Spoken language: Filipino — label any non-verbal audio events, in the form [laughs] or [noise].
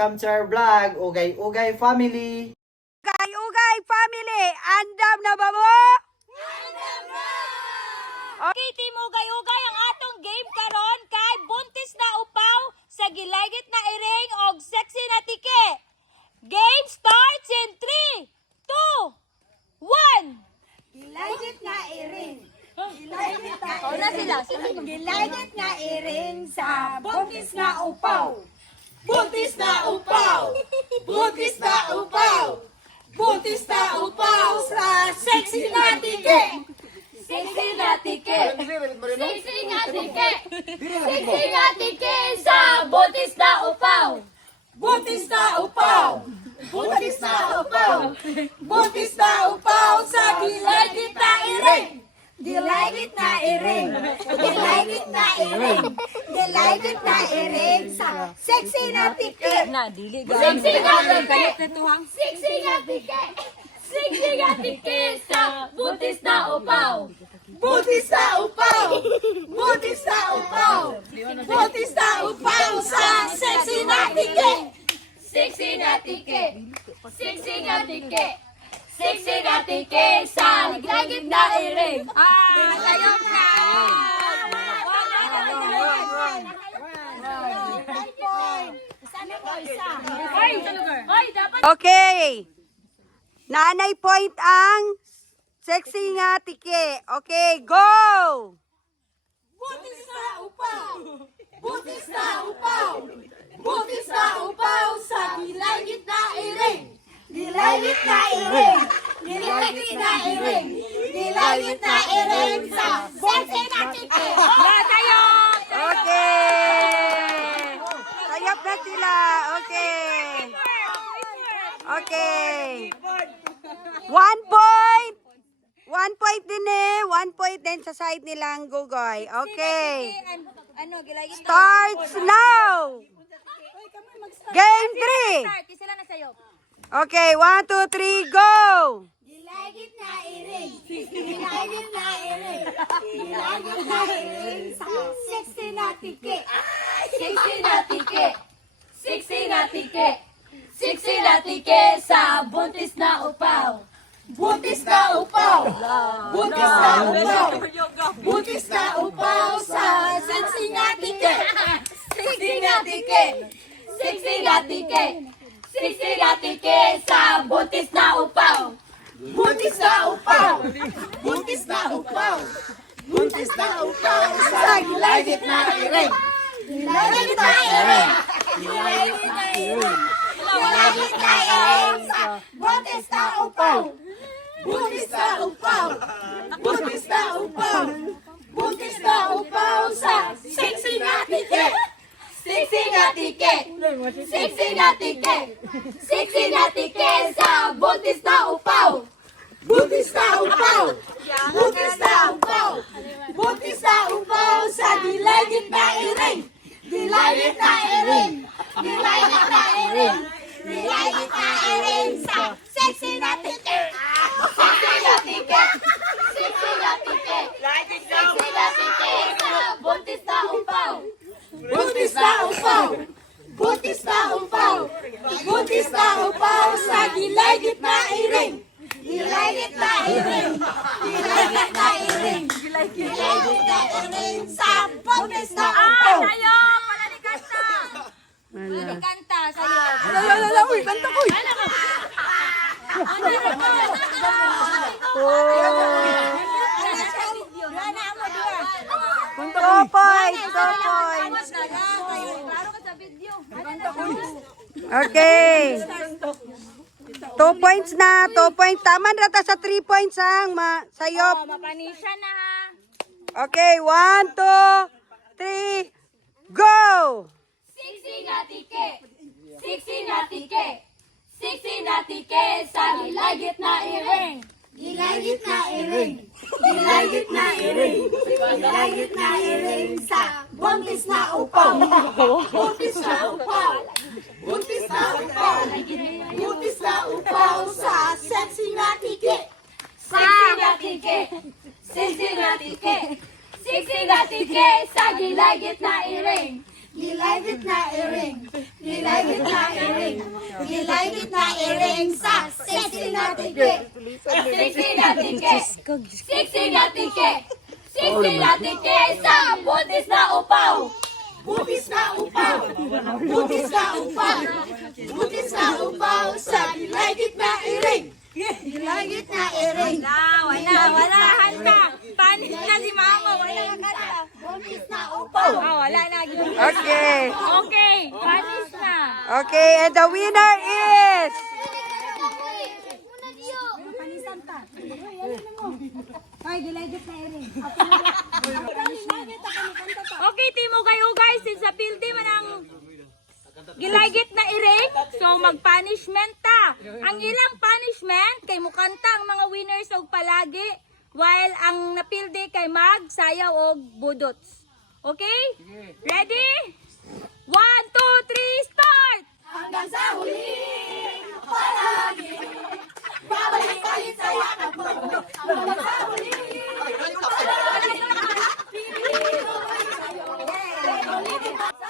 Welcome to our vlog, Ugay Ugay Family! Ugay-ugay family, andam na ba mo? Andam na! Okay, team ugay-ugay ang atong game karon kay buntis na upaw sa gilaygit na iring og sexy na tike. Game starts in 3, 2, 1. Gilaygit nga iring. Gilaygit nga Wala sila. Gilaygit nga iring sa buntis nga upaw. Buntis na upaw. Buntis na upaw. Buntis na upaw sa sexy na tike. Sexy na tike. Sexy na tike. Sexy na tike sa buntis na upaw. Buntis na upaw. Buntis na upaw. Buntis na upaw sa gilaygit na iring. Gilaygit na iring. Gilaygit na iring. Gilaygit na iring sa sexy na tike. Na, dili Sexy na tike. Sexy nga tike! Sexy nga tike sa butis na upaw! Buntis na upaw. Buntis na upaw. Buntis na upaw sa sexy na tike. Sexy nga tike! Sexy nga tike! Sexy nga tike sa lagit na iring! Ah! Tayo ka! Okay! Nanay point ang sexy nga tike. Okay, go! Buntis na upaw. Buntis na upaw. Buntis na upaw sa gilaygit na iring. Gilaygit na iring. Gilaygit na iring. Gilaygit na iring sa sexy na tike. [laughs] tayo! Okay! Sayap na sila. Okay. Okay. One point. One point din eh. One point din sa side nilang gugoy. Okay. Ano, Starts now. Game 3. Sila na sayo. Okay, one, two, three, go! Gilaygit na iring. Gilaygit na iring. Gilaygit na iring sexy na tike. Sexy na tike. Sexy na tike. Sexy na tike sa buntis na upaw. Buntis na upaw. Buntis na upaw. Buntis na upaw sa sexy na tike. Sexy na tike. Sexy na tike. Sexy na tike sa buntis na upaw. Buntis na upaw. Buntis na upaw. Buntis na upaw sa gilaygit na iring. Gilaygit na iring. Gilaygit na iring. Gilaygit na sa buntis na upaw. Buntis na upaw. Buntis na upaw. Buntis na upaw sa sexy na tike. Sexy na tike. Sexy na tike. Sexy na tike sa buntis na upaw. Buntis na upaw. Buntis na upaw. Buntis na upaw sa dilaygit na iring. Dilaygit na Sa'yo. Lala, lala, uy, kanta ko. Two points, two points. Okay. Two points na, two points. Tama na ta sa three points ang ma sayop. Mapanisya na. Okay, one, two, three, go! Siksi na tike, siksi na tike, siksi na tike sa gilagit na iring. Dilaygit na iring. Dilaygit na iring. Dilaygit na iring sa buntis na upaw. Buntis na upaw. Buntis na upaw. Buntis na upaw sa sexy na tike. Siksi na tike, siksi na tike, siksi na tike sa gilagit na iring. Dilaygit na iring. Gilagit na iring. Gilagit na iring sa sexy na tike. Sexy na tike. Sexy na tike. Sexy na tike sa buntis na upaw. Butis na upaw! Butis na upaw! Butis na upaw sa gilagit na iring! Gilagit na iring! Wala, wala, wala, handa. Panis na si mama, wala kanta. Butis na upaw! Oh, wala na. Okay. Okay, panis na. Okay, and the winner is... Okay, Timo kayo guys, sa pildi man ang gilagit na iring. So mag-punishment ta. Ang ilang punishment kay mukanta ang mga winners og palagi while ang napildi kay mag sayaw og budots. Okay? Ready? One, two, three, start! Hanggang sa huli! Palagi! Babalik-balik sa yakap mo! Hanggang sa huli! Palagi! Pipili ko sa'yo! Ulitin pa sa